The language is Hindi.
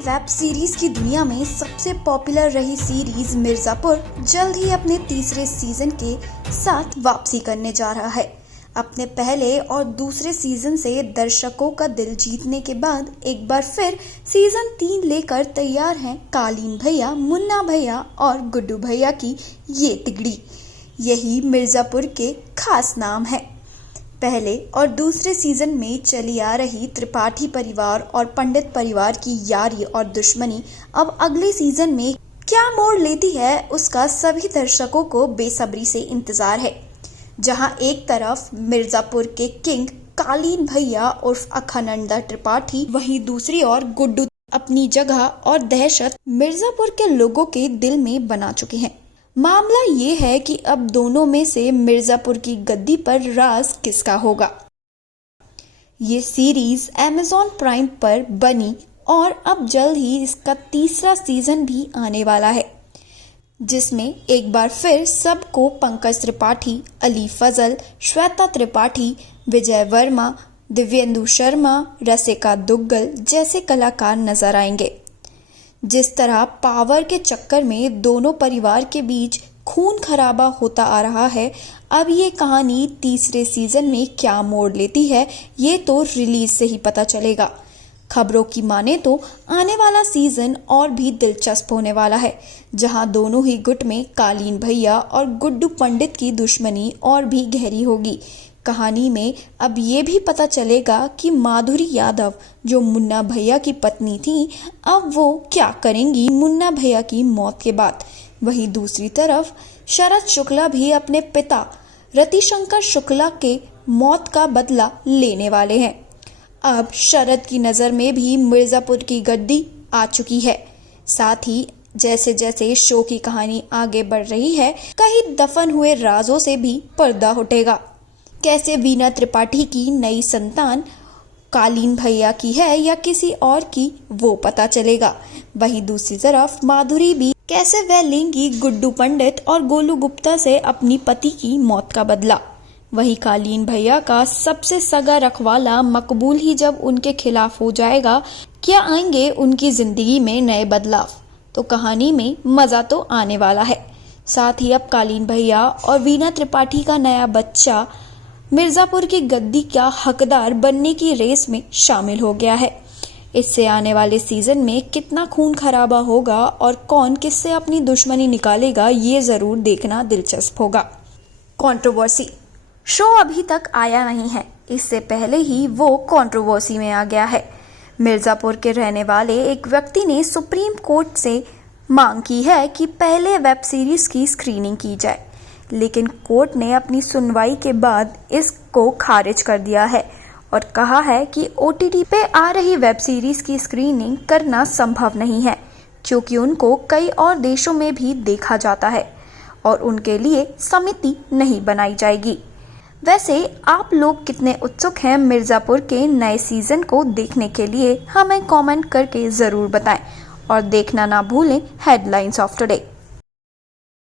वेब सीरीज की दुनिया में सबसे पॉपुलर रही सीरीज मिर्जापुर जल्द ही अपने तीसरे सीजन के साथ वापसी करने जा रहा है। अपने पहले और दूसरे सीजन से दर्शकों का दिल जीतने के बाद एक बार फिर सीजन 3 लेकर तैयार हैं कालीन भैया, मुन्ना भैया और गुड्डू भैया की ये तिगड़ी। यही मिर्जापुर के खास नाम है। पहले और दूसरे सीजन में चली आ रही त्रिपाठी परिवार और पंडित परिवार की यारी और दुश्मनी अब अगले सीजन में क्या मोड़ लेती है, उसका सभी दर्शकों को बेसब्री से इंतजार है। जहां एक तरफ मिर्जापुर के किंग कालीन भैया उर्फ अखानंदा त्रिपाठी, वहीं दूसरी ओर गुड्डू अपनी जगह और दहशत मिर्जापुर के लोगों के दिल में बना चुके हैं। मामला ये है कि अब दोनों में से मिर्जापुर की गद्दी पर राज किसका होगा। ये सीरीज Amazon प्राइम पर बनी और अब जल्द ही इसका तीसरा सीजन भी आने वाला है, जिसमें एक बार फिर सबको पंकज त्रिपाठी, अली फजल, श्वेता त्रिपाठी, विजय वर्मा, दिव्येंदु शर्मा, रसिका दुग्गल जैसे कलाकार नजर आएंगे। जिस तरह पावर के चक्कर में दोनों परिवार के बीच खून खराबा होता आ रहा है, अब ये कहानी तीसरे सीजन में क्या मोड़ लेती है, ये तो रिलीज से ही पता चलेगा। खबरों की माने तो आने वाला सीजन और भी दिलचस्प होने वाला है, जहां दोनों ही गुट में कालीन भैया और गुड्डू पंडित की दुश्मनी और भी गहरी होगी। कहानी में अब ये भी पता चलेगा कि माधुरी यादव, जो मुन्ना भैया की पत्नी थी, अब वो क्या करेंगी मुन्ना भैया की मौत के बाद। वहीं दूसरी तरफ शरद शुक्ला भी अपने पिता रतिशंकर शुक्ला के मौत का बदला लेने वाले हैं। अब शरद की नज़र में भी मिर्जापुर की गद्दी आ चुकी है। साथ ही जैसे जैसे शो की कहानी आगे बढ़ रही है, कहीं दफन हुए राजों से भी पर्दा उठेगा। कैसे वीना त्रिपाठी की नई संतान कालीन भैया की है या किसी और की, वो पता चलेगा। वहीं दूसरी तरफ माधुरी भी कैसे वह लेंगी गुड्डू पंडित और गोलू गुप्ता से अपनी पति की मौत का बदला। वहीं कालीन भैया का सबसे सगा रखवाला मकबूल ही जब उनके खिलाफ हो जाएगा, क्या आएंगे उनकी जिंदगी में नए बदलाव। तो कहानी में मजा तो आने वाला है। साथ ही अब कालीन भैया और वीना त्रिपाठी का नया बच्चा मिर्जापुर की गद्दी का हकदार बनने की रेस में शामिल हो गया है। इससे आने वाले सीजन में कितना खून खराबा होगा और कौन किससे अपनी दुश्मनी निकालेगा, ये जरूर देखना दिलचस्प होगा। कंट्रोवर्सी शो अभी तक आया नहीं है, इससे पहले ही वो कंट्रोवर्सी में आ गया है। मिर्जापुर के रहने वाले एक व्यक्ति ने सुप्रीम कोर्ट से मांग की है कि पहले वेब सीरीज की स्क्रीनिंग की जाए, लेकिन कोर्ट ने अपनी सुनवाई के बाद इसको खारिज कर दिया है और कहा है कि OTT पे आ रही वेब सीरीज की स्क्रीनिंग करना संभव नहीं है, क्योंकि उनको कई और देशों में भी देखा जाता है और उनके लिए समिति नहीं बनाई जाएगी। वैसे आप लोग कितने उत्सुक हैं मिर्जापुर के नए सीजन को देखने के लिए, हमें कमेंट करके ज़रूर बताएं और देखना ना भूलें हेडलाइंस ऑफ टुडे।